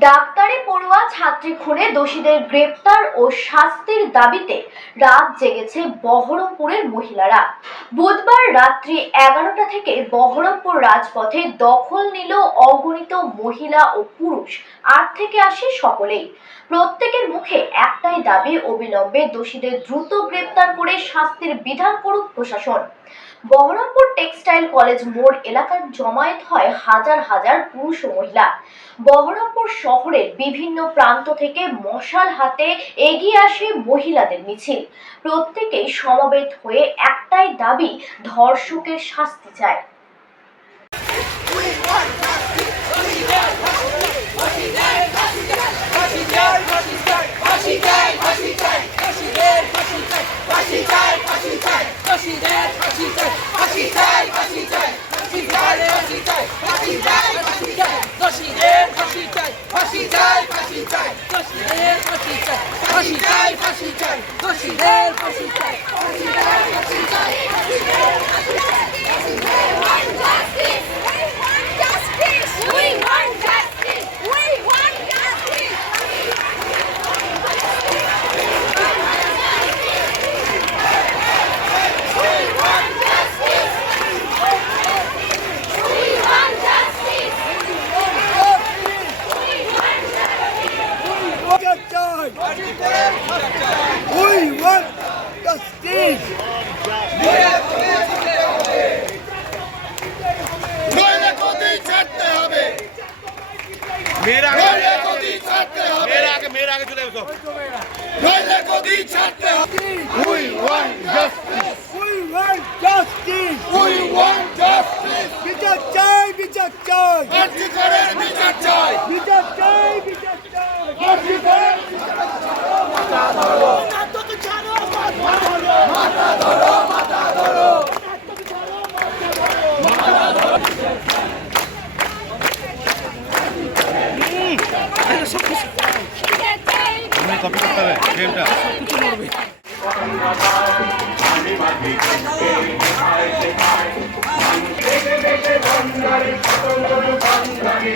ডাক্তারি পড়ুয়া ছাত্রী খুনে দোষীদের গ্রেপ্তার ও শাস্তির দাবিতে রাত জেগেছে বহরমপুরের মহিলারা। বুধবার রাত্রি 11টা থেকে বহরমপুর রাজপথে দখল নিল অগণিত মহিলা ও পুরুষ। 8 থেকে 80 সকলেই। প্রত্যেকের মুখে একটাই দাবি, অবিলম্বে দোষীদের দ্রুত গ্রেপ্তার করে শাস্তির বিধান করুক প্রশাসন। বহরমপুর টেক্সটাইল কলেজ মোড় এলাকার জমায়েত হয় হাজার হাজার পুরুষ ও মহিলা। বহরমপুর শহরের বিভিন্ন প্রান্ত থেকে মশাল হাতে এগিয়ে আসে মহিলাদের মিছিল। প্রত্যেকেই সমবেত হয়ে একটাই দাবি, ধর্ষকের শাস্তি চায়। मेरा आगे चले उसको We want justice. We want justice. We want justice. বিচার চাই, বিচার চাই। আর্থিকের বিচার চাই। বিচার চাই, বিচার চাই। আর্থিকের মাথা ধরো। নাটক ছাড়ো, মাথা ধরো। মাথা ধরো, মাথা ধরো। নাটক ছাড়ো, মাথা ধরো। মাথা ধরো। हमें कॉपी करता है गेमটা কিছু করবে আমি